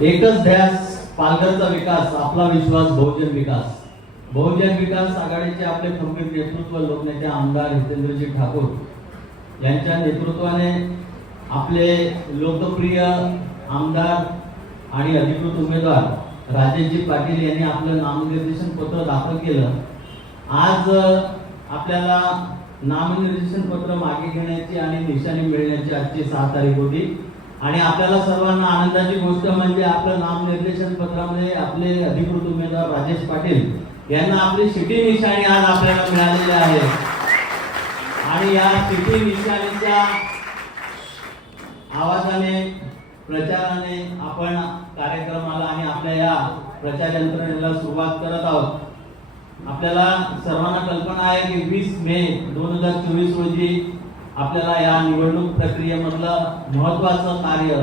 एकच ध्यास पालघरचा विकास आपला विश्वास बहुजन विकास. बहुजन विकास आघाडीचे आपले खंबीर नेतृत्व लोकनेते आमदार हितेंद्रजी ठाकूर. यांच्या नेतृत्वाने आपले लोकप्रिय आमदार आणि अधिकृत उमेदवार राजेशजी पाटील यांनी आपलं नामनिर्देशन पत्र दाखल केलं. आज आपल्याला नामनिर्देशन पत्र मागे घेण्याची आणि निशाणी मिळण्याची आजची सहा तारीख होती. आणि आपल्याला सर्वांना आनंदाची गोष्ट म्हणजे आपलं नामनिर्देशन पत्रामध्ये आपले अधिकृत उमेदवार राजेश पाटील यांना आपली सिटी निशाणी आज आपल्याला मिळालेली आहे. आणि या सिटी निशाणीच्या आवाजाने प्रचाराने आपण कार्यक्रमाला आणि आपल्या या प्रचार यंत्रणेला सुरुवात करत आहोत. आपल्याला सर्वांना कल्पना आहे की वीस मे दोन हजार चोवीस रोजी आपल्याला या निवडणूक प्रक्रियेमधलं महत्वाचं कार्य